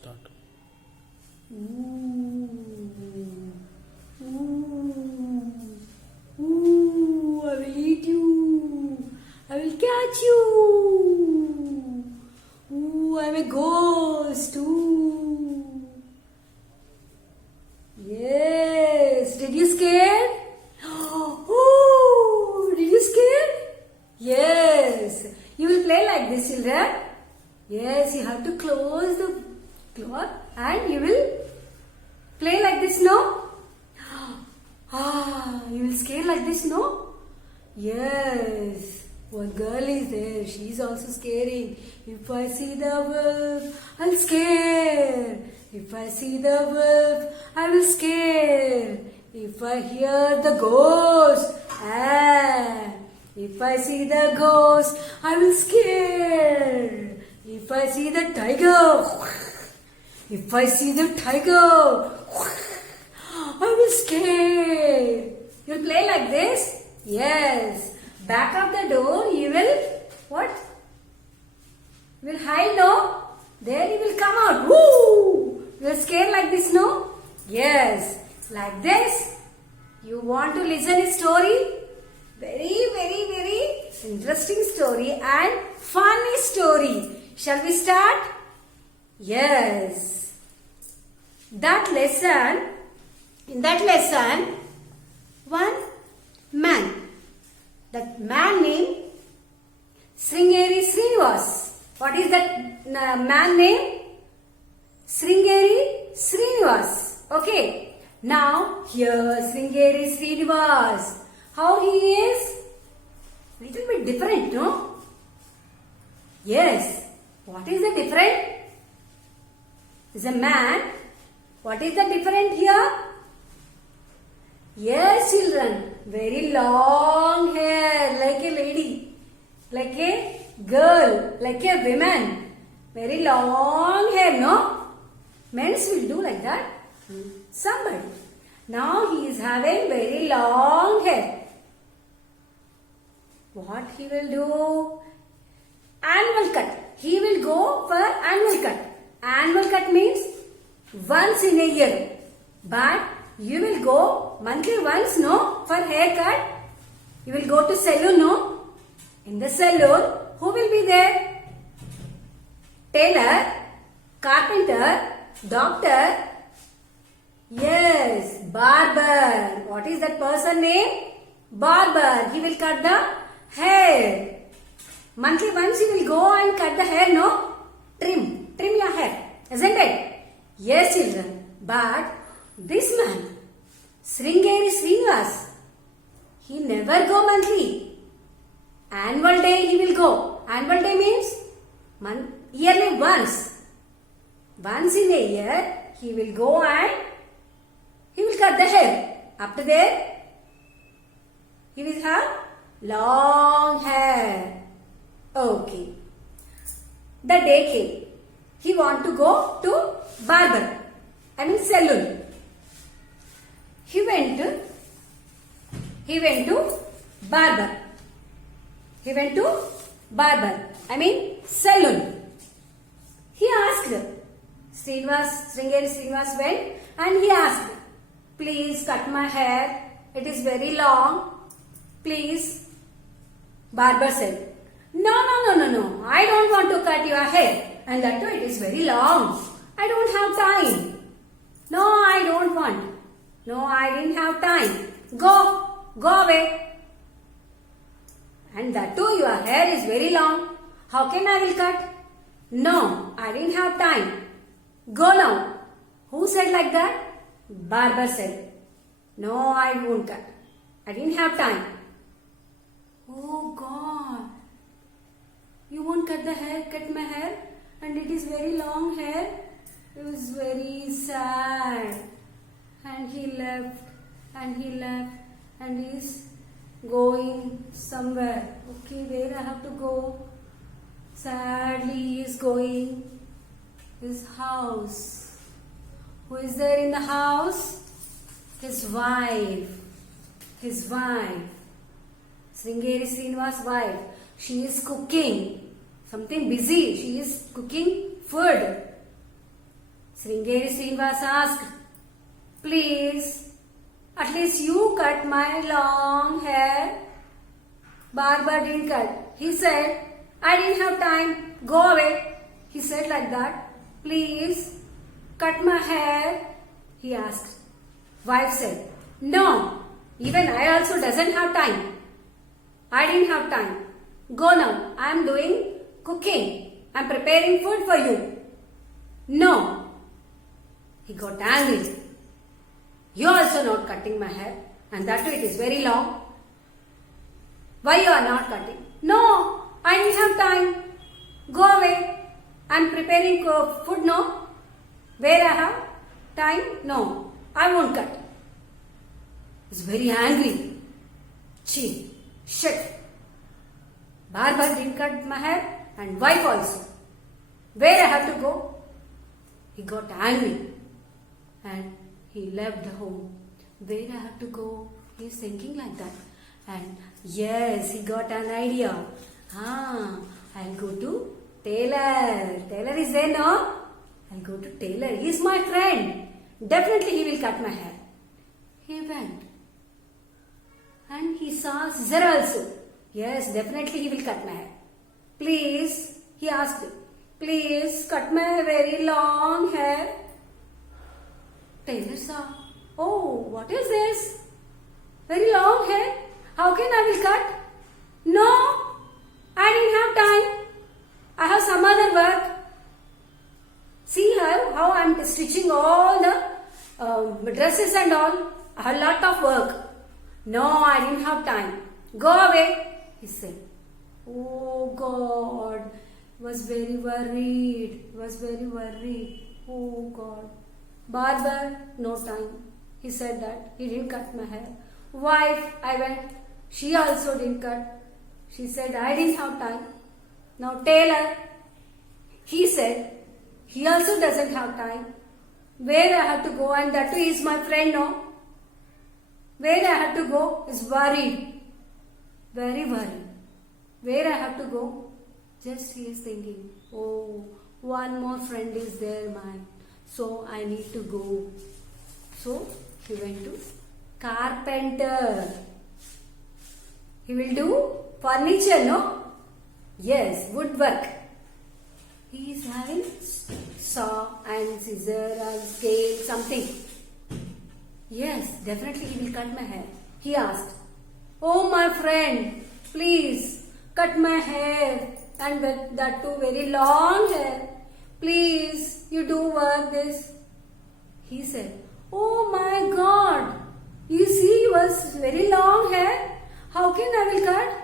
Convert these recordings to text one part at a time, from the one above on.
Start. Ooh, ooh, ooh, I will eat you. I will catch you. Ooh, I'm a ghost. Ooh. Yes. Did you scared? Oh, did you scared? Yes. You will play like this, children. Yes, you have to close the cloth and you will play like this, no? Ah, you will scare like this, no? Yes. One girl is there. She is also scaring. If I see the wolf, I'll scare. If I see the wolf, I will scare. If I hear the ghost, ah. If I see the ghost, I will scare. If I see the tiger, if I see the tiger, I will scare. You'll play like this? Yes. Back of the door, you will, what? You will hide, no? Then you will come out. Woo! You will scare like this, no? Yes. Like this. You want to listen a story? Very, very, very interesting story and funny story. Shall we start? Yes. In that lesson, one man. That man named Sringeri Srinivas. What is that man name? Sringeri Srinivas. Okay. Now, here Sringeri Srinivas. How he is? Little bit different, no? Yes. What is the different? Is a man. What is the different here? Yes, children. Very long hair, like a lady, like a girl, like a woman. Very long hair, no? Men's will do like that. Somebody. Now he is having very long hair. What he will do? Annual cut. He will go for annual cut. Annual cut means once in a year. But you will go monthly once, no? For haircut. You will go to salon, no? In the salon, who will be there? Tailor, carpenter, doctor. Yes, barber. What is that person name? Barber. He will cut the hair. Monthly once you will go and cut the hair, no? Trim your hair, isn't it? Yes, children. But this man, Sringeri Srinivas, he never go monthly. Annual day he will go. Annual day means yearly once. Once in a year he will go and he will cut the hair. After that, he will have long hair. Okay. The day came. He want to go to barber. I mean salon. He went to barber. He went to barber. I mean salon. He asked. Sringeri Srinivas went and he asked, please cut my hair. It is very long. Please. Barber said, no. I don't want to cut your hair. And that too, it is very long. I don't have time. No, I don't want. No, I didn't have time. Go away. And that too, your hair is very long. How can I will cut? No, I didn't have time. Go now. Who said like that? Barber said, no, I won't cut. I didn't have time. Oh God. You won't cut my hair, and it is very long hair. It was very sad. And he left, and he is going somewhere. Okay, where I have to go? Sadly, he is going his house. Who is there in the house? His wife. Sringeri Srinivas' wife. She is cooking something busy. She is cooking food. Sringeri Srinivas asked, please, at least you cut my long hair. Barber didn't cut. He said, I didn't have time. Go away. He said like that. Please, cut my hair. He asked. Wife said, no, even I also doesn't have time. I didn't have time. Go now. I am doing cooking. I am preparing food for you. No. He got angry. You also not cutting my hair, and that too it is very long. Why you are not cutting? No, I didn't have time. Go away. I am preparing food, no. Where I have time? No, I won't cut. He's very angry. Chee, shit. Barber didn't cut my hair and wife also. Where I have to go? He got angry and he left the home. Where I have to go? He is thinking like that. And yes, he got an idea. I'll go to tailor. Tailor is there, no? I'll go to tailor. He is my friend. Definitely he will cut my hair. He went. And he saw scissor also. Yes, definitely he will cut my hair. Please, he asked, please cut my very long hair. Tailor saw, oh, what is this? Very long hair? How can I will cut? No, I didn't have time. I have some other work. See how I am stitching all the dresses and all. I have a lot of work. No, I didn't have time. Go away, he said. Oh God, was very worried. Oh God. Barber, no time. He said that. He didn't cut my hair. Wife, I went. She also didn't cut. She said, I didn't have time. Now tailor, he said, he also doesn't have time. Where I have to go, and that too is my friend, no? Where I have to go is worried. Very worried. Where I have to go? Just he is thinking, oh, one more friend is there, mine. So I need to go. So he went to carpenter. He will do furniture, no? Yes, woodwork. He is having saw and scissor and scale, something. Yes, definitely he will cut my hair. He asked, oh my friend, please cut my hair, and that too very long hair. Please, you do work this. He said, oh my God, you see was very long hair. How can I will cut?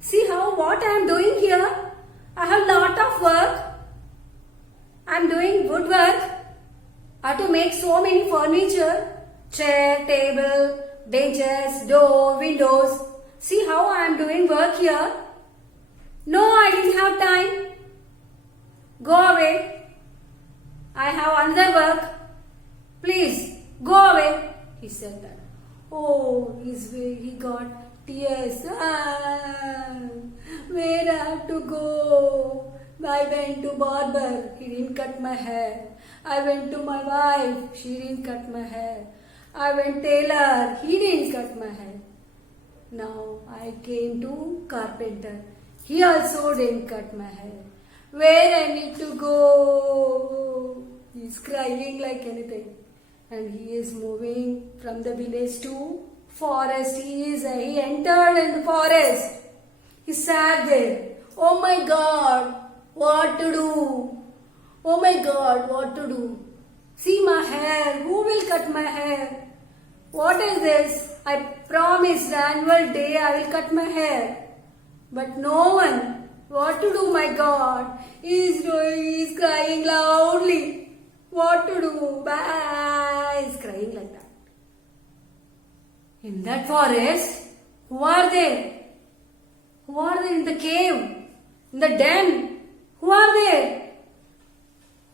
See what I am doing here. I have lot of work. I am doing woodwork. I have to make so many furniture. Chair, table, benches, door, windows. See how I am doing work here. No, I didn't have time. Go away. I have another work. Please, go away. He said that. Oh, he got tears. Where I have to go? I went to barber. He didn't cut my hair. I went to my wife. She didn't cut my hair. I went tailor. He didn't cut my hair. Now I came to carpenter. He also didn't cut my hair. Where I need to go? He's crying like anything. And he is moving from the village to forest. He entered in the forest. He sat there. Oh my God, what to do? Oh my God, what to do? See my hair. Who will cut my hair? What is this? I promised annual day I will cut my hair. But no one. What to do, my God? He's crying loudly. What to do? Bye. He's crying like that. In that forest, who are they? Who are they in the cave? In the den? Who are they?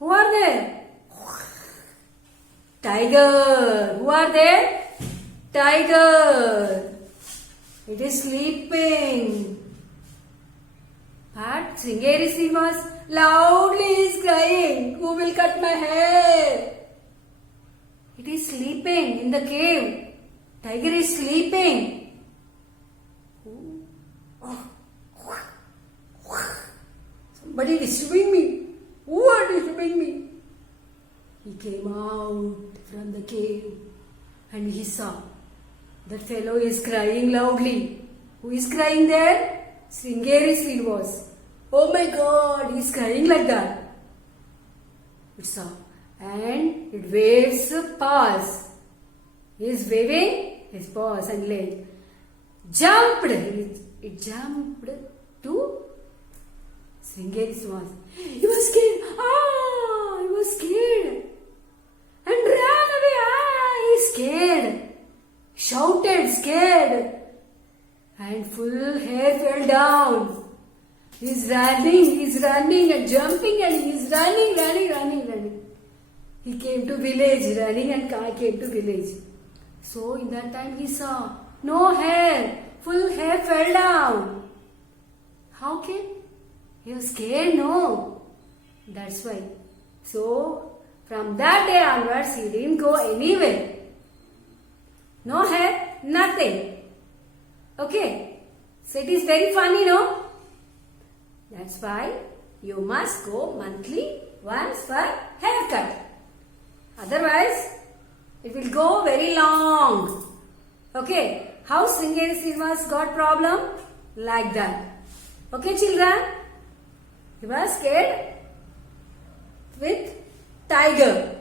Who are they? Tiger. Who are they? Tiger. It is sleeping. But Sringeri Srinivas loudly is crying, who will cut my hair? It is sleeping in the cave. Tiger is sleeping. Somebody disturbing me. Who are disturbing me? He came out from the cave and he saw that fellow is crying loudly. Who is crying there? Sringeri Srinivas. Oh my God, he is crying like that. It saw and it waves paws. He is waving his paws and leg. Jumped. It jumped to Sringeri Srinivas. He was scared. He was scared. And ran away. He is scared. Shouted, scared. And full hair fell down. He's running and jumping and he's running. He came to village, running and came to village. So in that time he saw no hair, full hair fell down. How can? He was scared, no. That's why. So from that day onwards he didn't go anywhere. No hair, nothing. Okay, so it is very funny, no? That's why you must go monthly once for haircut. Otherwise, it will go very long. Okay, how Sringeri Srinivas got problem? Like that. Okay, children? You were scared with tiger.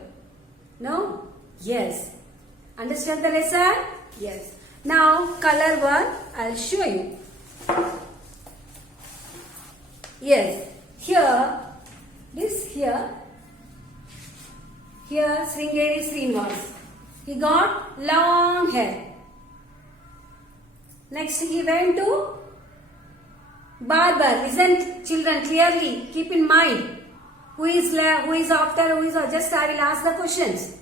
No? Yes. Understand the lesson? Yes. Now, color one, I'll show you. Yes, here Sringeri Srinivas. He got long hair. Next he went to barber. Listen, children, clearly keep in mind who is after, just I will ask the questions.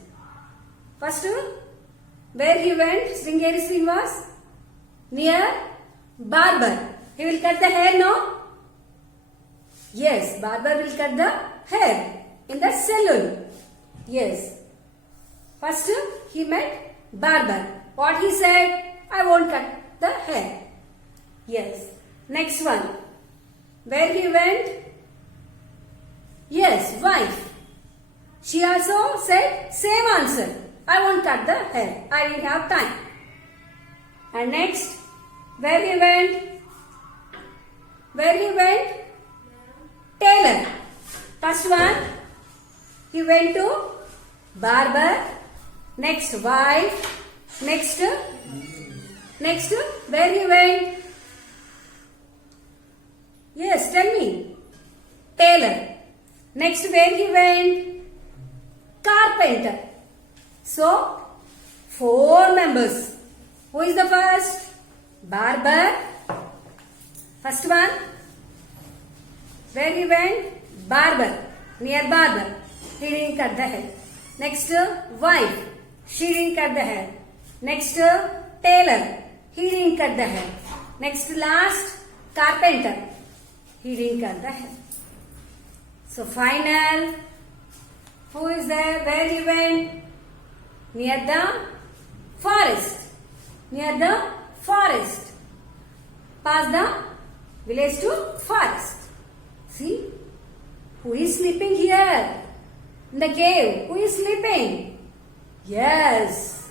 First, where he went, Sringeri Srinivas? Near barber. He will cut the hair, no? Yes, barber will cut the hair in the salon. Yes. First, he met barber. What he said? I won't cut the hair. Yes. Next one. Where he went? Yes, wife. She also said same answer. I won't cut the hair. I didn't have time. And next, where he went? Tailor. First one, he went to barber. Next, wife. Next, where he went? Yes, tell me. Tailor. Next, where he went? Carpenter. So, 4 members. Who is the first? Barber. First one. Where he went? Barber. Near barber. He didn't cut the hair. Next, wife. She didn't cut the hair. Next, tailor. He didn't cut the hair. Next, last, carpenter. He didn't cut the hair. So, final. Who is there? Where he went? Near the forest. Near the forest. Past the village to forest. See? Who is sleeping here? In the cave. Who is sleeping? Yes.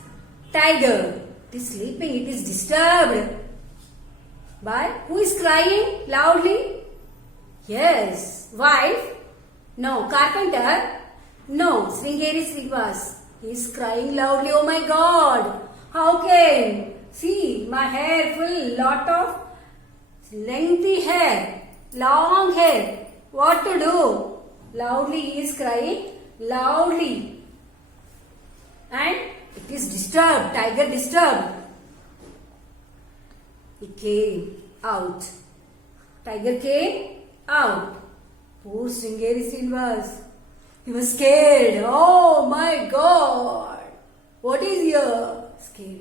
Tiger. It is sleeping. It is disturbed. By who is crying loudly? Yes. Wife? No. Carpenter? No. Sringeri Srinivas. He is crying loudly. Oh my God. How came? See, my hair full, lot of lengthy hair, long hair. What to do? Loudly he is crying, loudly. And it is disturbed, tiger disturbed. He came out. Tiger came out. Poor Sringeri Srinivas. He was scared. Oh my God. What is here? Scared.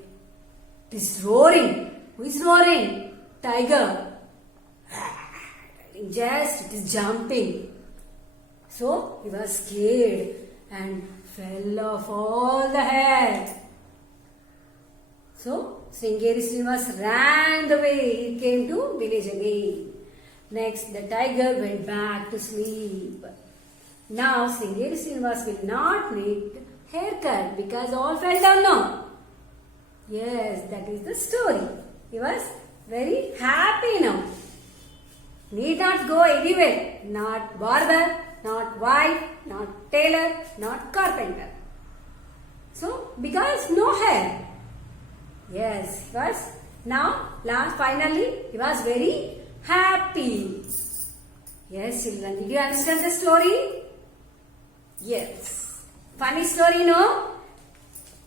It is roaring. Who is roaring? Tiger. just it is jumping. So he was scared and fell off all the hair. So Sringeri Srinivas ran the way. He came to village again. Next, the tiger went back to sleep. Now Sringeri Srinivas will not need haircut because all fell down now. Yes, that is the story. He was very happy now. Need not go anywhere. Not barber, not wife, not tailor, not carpenter. So, because no hair. Yes, he was now, finally, he was very happy. Yes, children, did you understand the story? Yes. Funny story, no?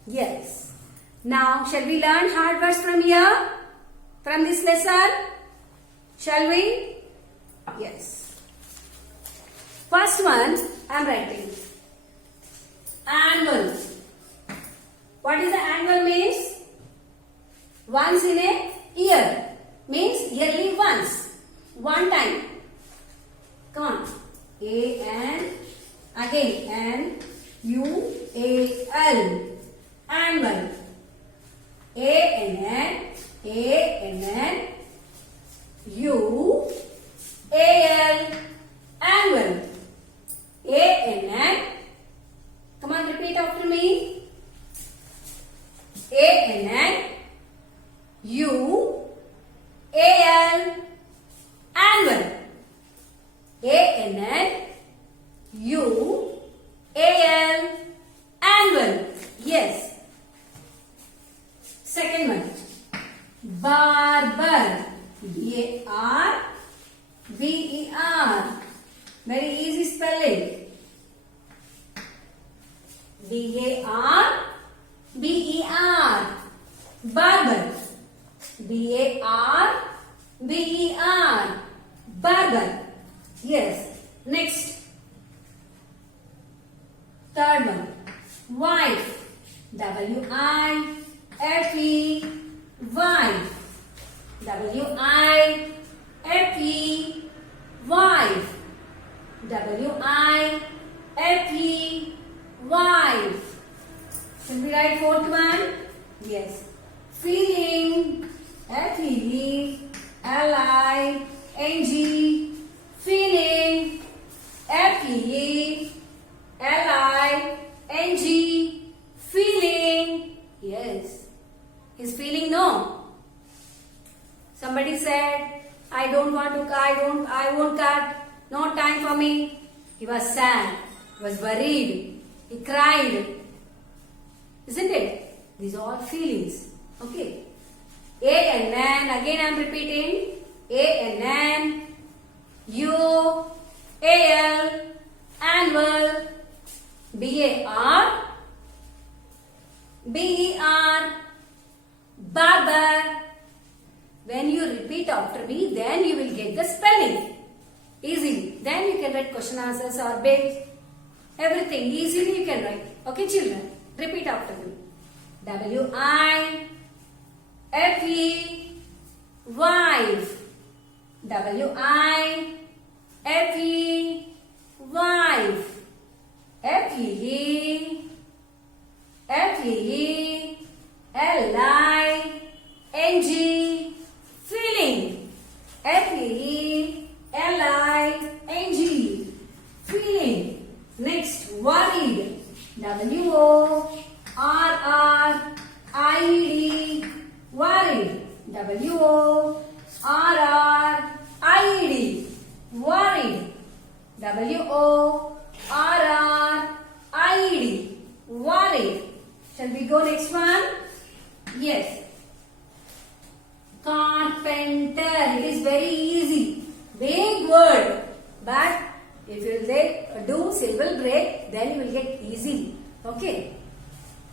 Yes. Now, shall we learn hard words from here? From this lesson? Shall we? Yes. First one, I am writing. Annual. What is the annual means? Once in a year. Means yearly once. One time. Come on. A-N. Again. N-U-A-L. Annual. A-N-N. A-N-N. U-A-L. Annual. A-N-N. Come on, repeat after me. A-N-N. U-A-L. Annual. A-N-N. U-A-L. Annual. Yes. Second one. Barber. B-A-R-B-E-R. Very easy spelling. B-A-R-B-E-R. Barber. B-A-R-B-E-R. Barber. Yes. Next. Third one. Wife. W-I-F-E. Wife. W-I-F-E. Wife. W-I-F-E. Wife. Shall we write fourth one? Yes. Feeling. F-E-L-I-N-G. Feeling. F-E-L-I-N-G. Feeling. Yes. He's feeling no. Somebody said, I don't want to cut, I won't cut. No time for me. He was sad. He was worried. He cried. Isn't it? These are all feelings. Okay. A-N-N. Again I am repeating. A-N-N. U-A-L. Annual. B-A-R. B-E-R. Barber. When you repeat after me, then you will get the spelling. Easily. Then you can write question answers or bits. Everything easily you can write. Okay children? Repeat after me. W-I-F-E. Wife. W-I-F-E. Wife. F-E-E. F-E-E. L-I-N-G. Feeling. F-E-E-L-I-N-G. Feeling. Next, worried. W-O-R-R-I-E-D. Worried. W-O-R-R-I-E-D. Worried. W-O-R-R-I-E-D. Worried. Shall we go next one? Yes. Carpenter. It is very easy. Big word. But if you will do syllable break, then you will get easy. Okay.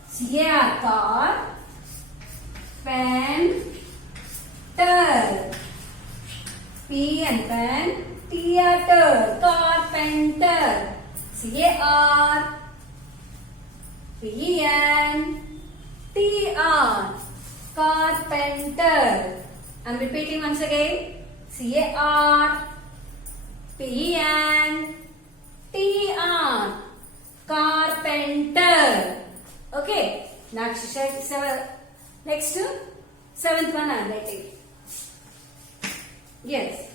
C-A-R. Car. Pen. Ter. P and pen. Theater. Carpenter. C-A-R. P-E-N-T-R. Carpenter. I am repeating once again. C-A-R. P-E-N-T-E-R. Carpenter. Okay. Next, next seventh one I am writing. Yes.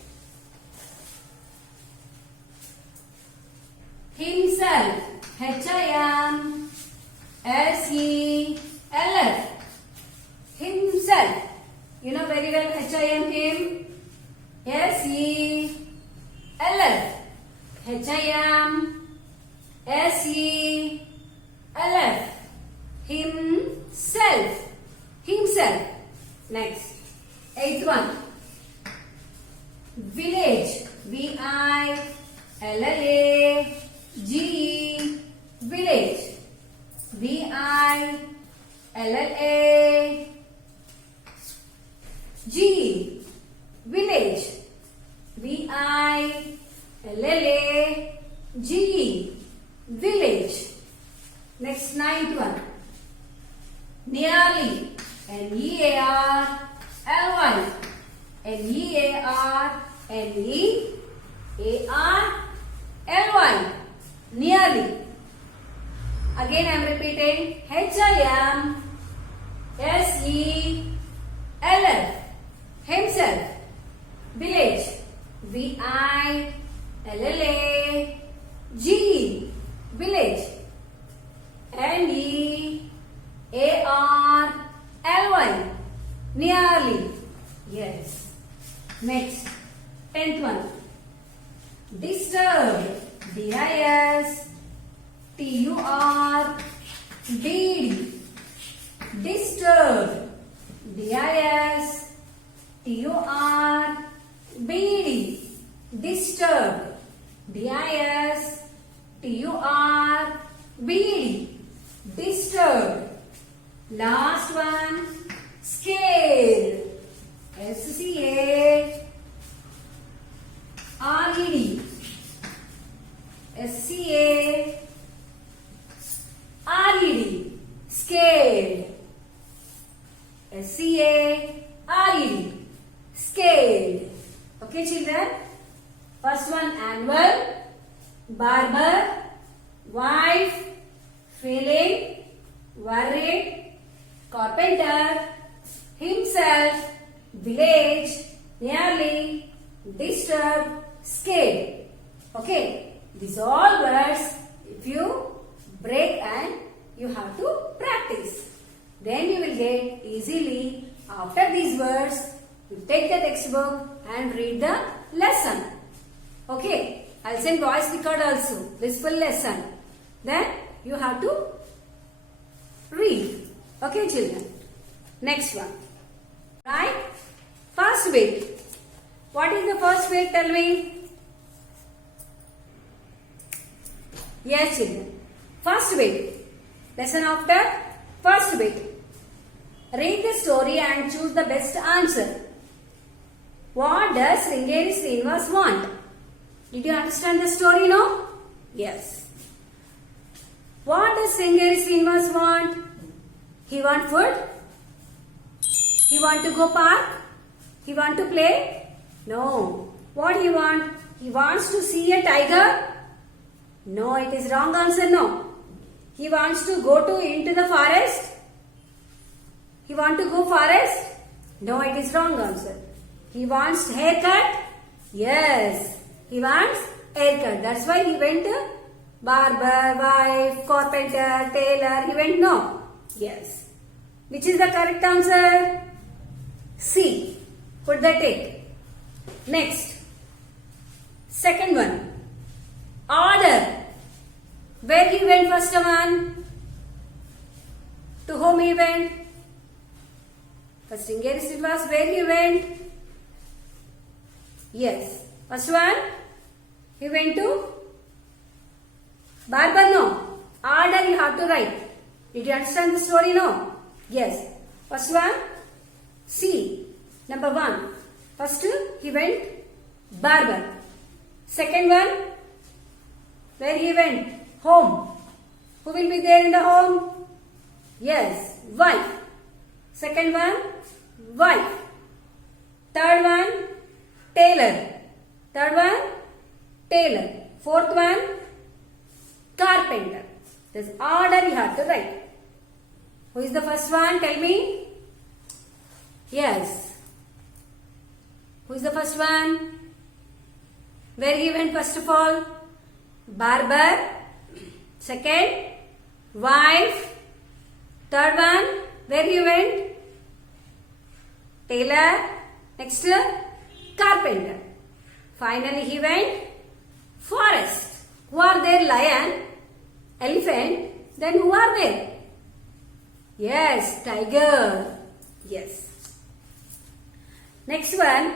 Himself. H-I-M-S-E-L-F. Himself. You know very well H-I-M, him. S-E-L-F. H-I-M-S-E-L-F. Himself. Himself. Next. Eighth one. Village. V-I-L-L-A-G-E. Village. V-I-L-L-A-G-E. Village. V-I-L-L-A-G-E. Village. Next, ninth one. Nearly. N-E-A-R-L-Y. N-E-A-R-L-Y. Nearly. Again I am repeating. H-I-M-S-E-L-F. Himself. Village. V-I-L-L-A-G-E. Village. N-E-A-R-L-Y. Nearly. Yes. Next. 10th one. Disturbed. D-I-S-T-U-R-B-D. Disturbed. D-I-S-T-U-R-B-D. Disturbed. D-I-S-T-U-R-B-D. Disturbed. Last one. Scared. S-C-A-R-E-D. S-C-A-R-E-D. Scared. S-C-A-R-E-D. Scared. Okay, children. First one, annual, barber, wife, feeling, worried, carpenter, himself, village, nearly, disturbed, scared. Okay, these all words if you break and you have to practice. Then you will get easily. After these words, you take the textbook and read the lesson. Okay, I'll send voice record also, this full lesson. Then you have to read. Okay, children. Next one. Right? First bit. What is the first bit? Tell me. Yes, children. First bit. Lesson after first bit. Read the story and choose the best answer. What does Sringeri Srinivas want? Did you understand the story now? Yes. What does Sringeri Srinivas want? He want food? He want to go park? He want to play? No. What he want? He wants to see a tiger? No, it is wrong answer, no. He wants to go into the forest? He want to go forest? No, it is wrong answer. He wants haircut? Yes. He wants haircut. That's why he went to barber, wife, carpenter, tailor. He went no. Yes. Which is the correct answer? C. Put the tick. Next. Second one. Order. Where he went first one? To whom he went? First Sringeri Srinivas, where he went? Yes. First one, he went to barber, no. Order you have to write. Did you understand the story, no? Yes. First one, C. Number 1. First, he went barber. Second one, where he went? Home. Who will be there in the home? Yes, wife. Second one, wife. Third one, tailor. Third one, tailor. Fourth one, carpenter. This order you have to write. Who is the first one? Tell me. Yes. Who is the first one? Where he went first of all? Barber. Second, wife. Third one, where he went? Tailor. Next, carpenter. Finally, he went forest. Who are there? Lion, elephant. Then who are there? Yes, tiger. Yes. Next one.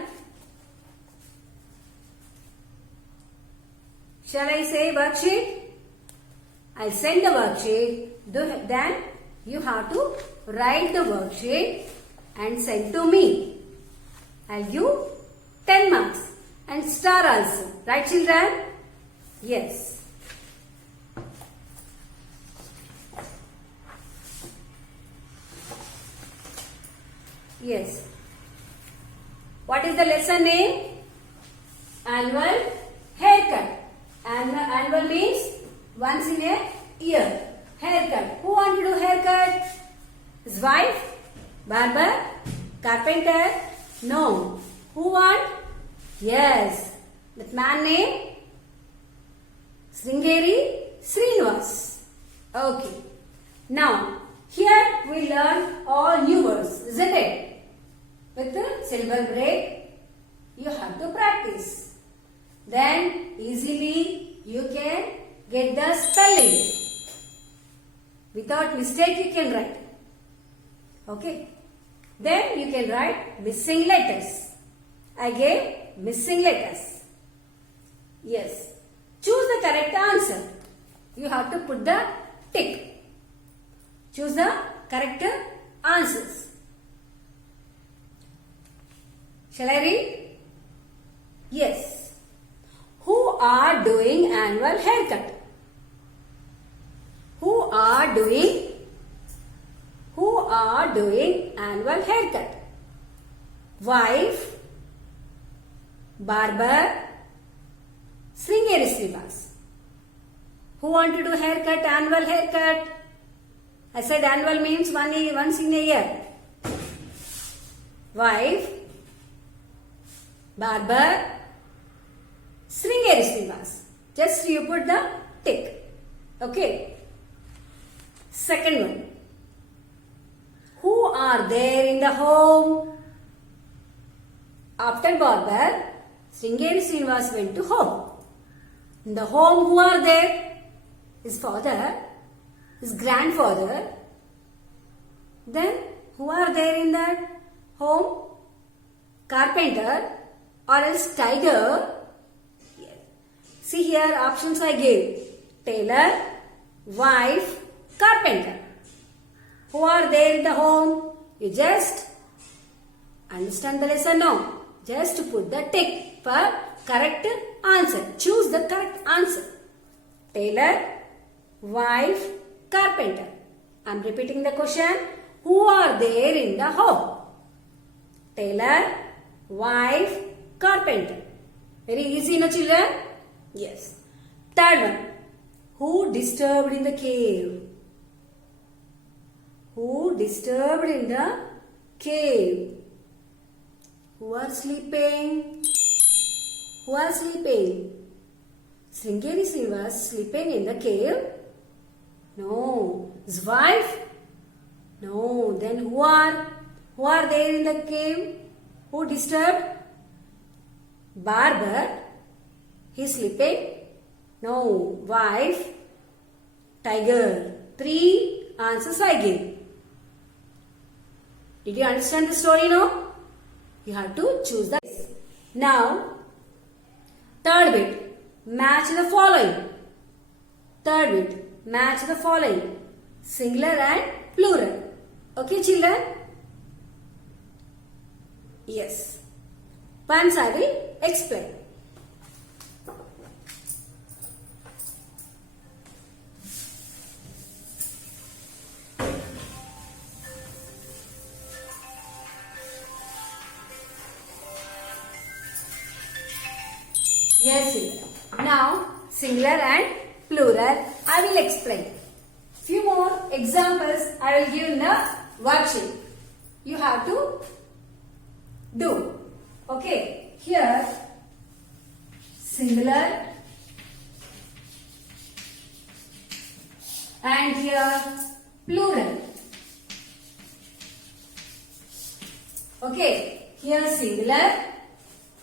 Shall I say worksheet? I'll send the worksheet. Then you have to write the worksheet and send to me. I'll give 10 marks and star also. Right, children? Yes. Yes. What is the lesson name? Annual haircut. Annual means once in a year. Haircut. Who want to do haircut? His wife? Barber? Carpenter? No. Who want? Yes. That man name? Sringeri Srinivas. Okay. Now, here we learn all new words, isn't it? With the syllable break, you have to practice. Then easily you can get the spelling. Without mistake you can write. Okay. Then you can write missing letters. I gave missing letters. Yes. Choose the correct answer. You have to put the tick. Choose the correct answers. Shall I read? Yes. Who are doing annual haircut? Who are doing annual haircut? Wife, barber, Sringeri Srinivas. Who want to do haircut, annual haircut? I said annual means once in a year. Wife, barber, Sringeri Srinivas. Just you put the tick. Okay. Second one. Who are there in the home? After barber, Sringeri Srinivas went to home. In the home, who are there? His father, his grandfather. Then, who are there in that home? Carpenter or else tiger. Yes. See here, options I gave. Tailor, wife, carpenter. Who are there in the home? You just understand the lesson now. Just put the tick for correct answer. Choose the correct answer. Tailor, wife, carpenter. I am repeating the question. Who are there in the home? Tailor, wife, carpenter. Very easy, no children? Yes. Third one. Who disturbed in the cave? Who disturbed in the cave? Who are sleeping? Who are sleeping? Sringeri Srinivas sleeping in the cave? No. His wife? No. Then who are there in the cave? Who disturbed? Barber? He is sleeping? No. Wife? Tiger. 3 answers I gave. Did you understand the story now? You have to choose the. Now, third bit. Match the following. Third bit. Match the following. Singular and plural. Okay, children? Yes. Once I will explain. Yes, children. singular and plural. I will explain. Few more examples I will give in the worksheet. You have to do. Okay, here singular and here plural. Okay, here singular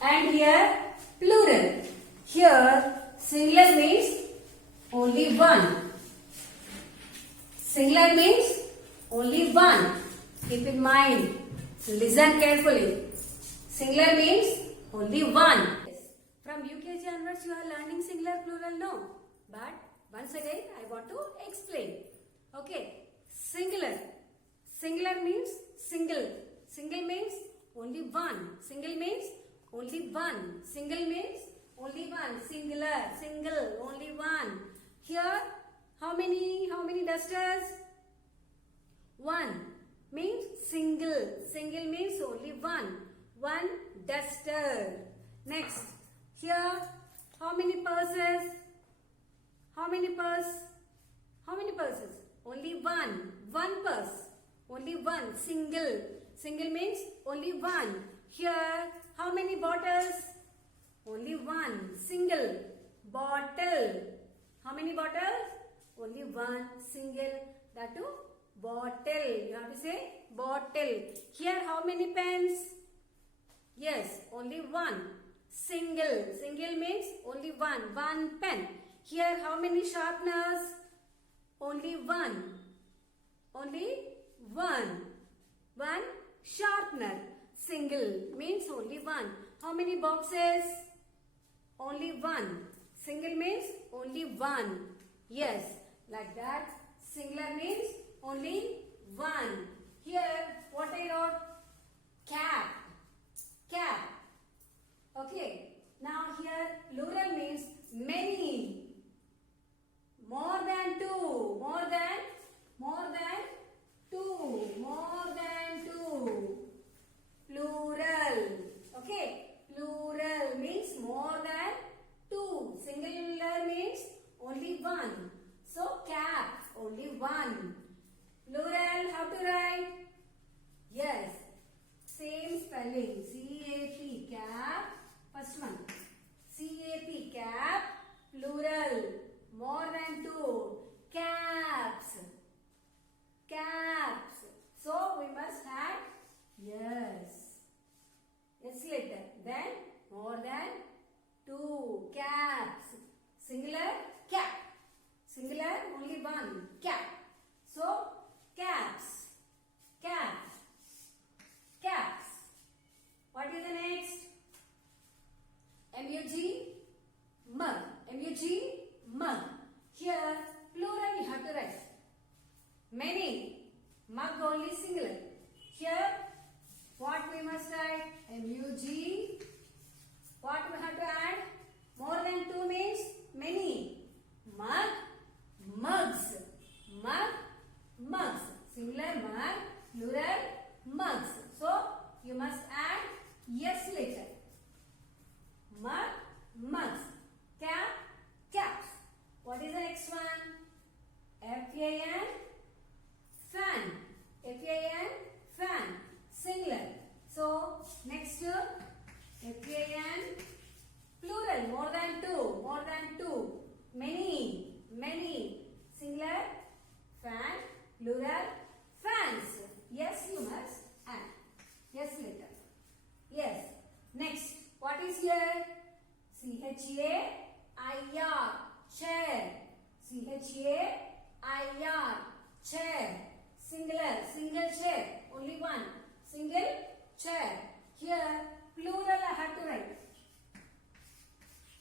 and here plural. Here singular means only one. Singular means only one. Keep in mind. Listen carefully. Singular means only one. From UKG onwards you are learning singular plural, no? But once again I want to explain. Okay. Singular. Singular means single. Single means only one. Single means only one. Single means only one. Singular. Single. Only one. Here how many dusters? One means single. Single means only one. One duster. Next, here how many purses? How many purses? Only one. One purse. Only one. Single. Single means only one. Here how many bottles? Only one. Single. Bottle. How many bottles? Only one. Single. That too. Bottle. You have to say bottle. Here how many pens? Yes, only one. Single. Single means only one. One pen. Here how many sharpeners? Only one. Only one. One sharpener. Single means only one. How many boxes? Only one. Single means only one. Yes, like that. Singular means only one. Here, what I wrote? Cap. Cap. Okay. Now here, plural means many. More than two. More than two. More than two. Plural. Okay. Plural means more than two. Singular means only one. So cap, only one. Plural, how to write? Yes, same spelling. C-A-P, cap. First one. C-A-P, cap. Plural, more than two. Caps. Caps. So we must add yes. Yes letter. Then more than two. Caps. Singular, cap. Singular, only one. Cap. So, caps. Caps. Caps. What is the next? M-U-G, mug. M-U-G, mug. Here, plural you have to write. Many. Mug only singular. Here, what we must write? M-U-G. What we have to add? More than two means many. Mug, mugs. Mug, mugs. Singular mug, plural mugs. So, you must add yes later. Mug, mugs. Cap, caps. What is the next one? F-A-N, fan. F-A-N, fan. Singular. So, next F-A-N, plural. More than two. More than two. Many. Many. Singular, fan, plural, fans. Yes, you must add. Yes, later. Yes. Next, what is here? C-H-A-I-R, chair. C-H-A-I-R, chair. Singular, single chair. Only one. Single chair. Here, plural I have to write.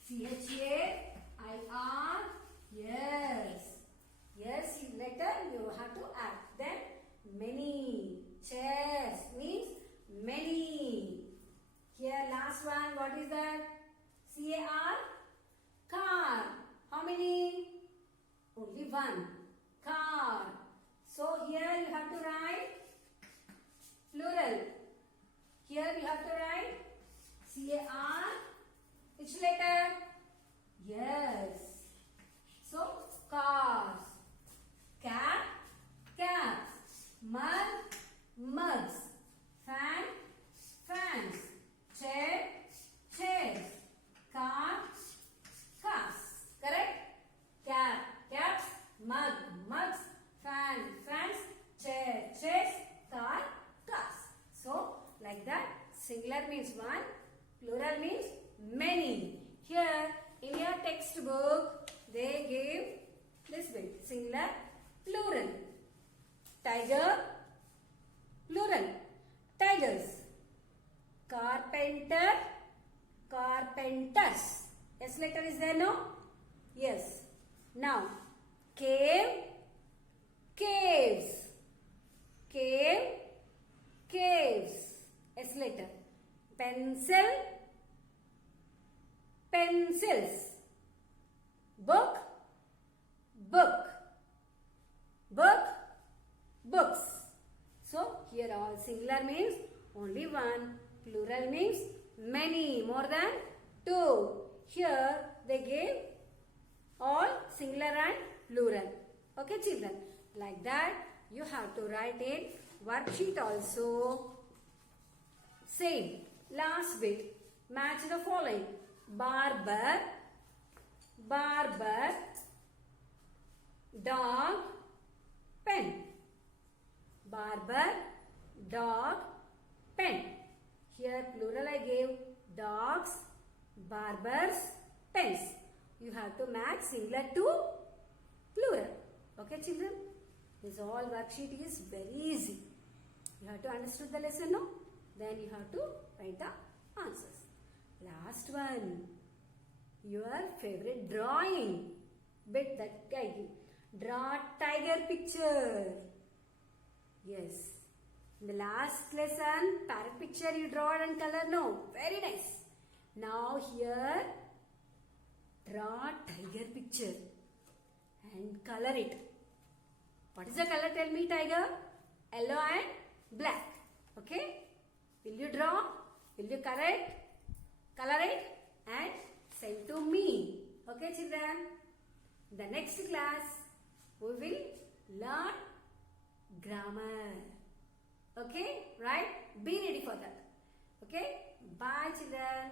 C-H-A-I-R, yes. Yes, later you have to add. Then many. Chairs means many. Here last one, what is that? C-A-R, car. How many? Only one. Car. So here you have to write plural. Here you have to write C-A-R. Which letter? Yes. means one, plural means many. Here in your textbook they give this way, singular, plural. Tiger, plural, tigers. Carpenter, carpenters. S letter is there, no? Yes. Now, cave, caves. Cave, caves. S letter. Pencil, pencils. Book, book. Book, books. So, here all singular means only one. Plural means many, more than two. Here they gave all singular and plural. Okay, children. Like that, you have to write in worksheet also. Same. Last bit. Match the following. Barber, barber, dog, pen. Barber, dog, pen. Here plural I gave dogs, barbers, pens. You have to match singular to plural. Okay, children? This all worksheet is very easy. You have to understand the lesson, no? Then you have to write the answers. Last one. Your favorite drawing. Bit that I give. Draw tiger picture. Yes. In the last lesson, parrot picture you draw and color. No, very nice. Now here, draw tiger picture and color it. What is the color? Tell me, tiger. Yellow and black. Okay. Will you draw? Will you color it and send to me. Okay, children. The next class, we will learn grammar. Okay, right? Be ready for that. Okay, bye children.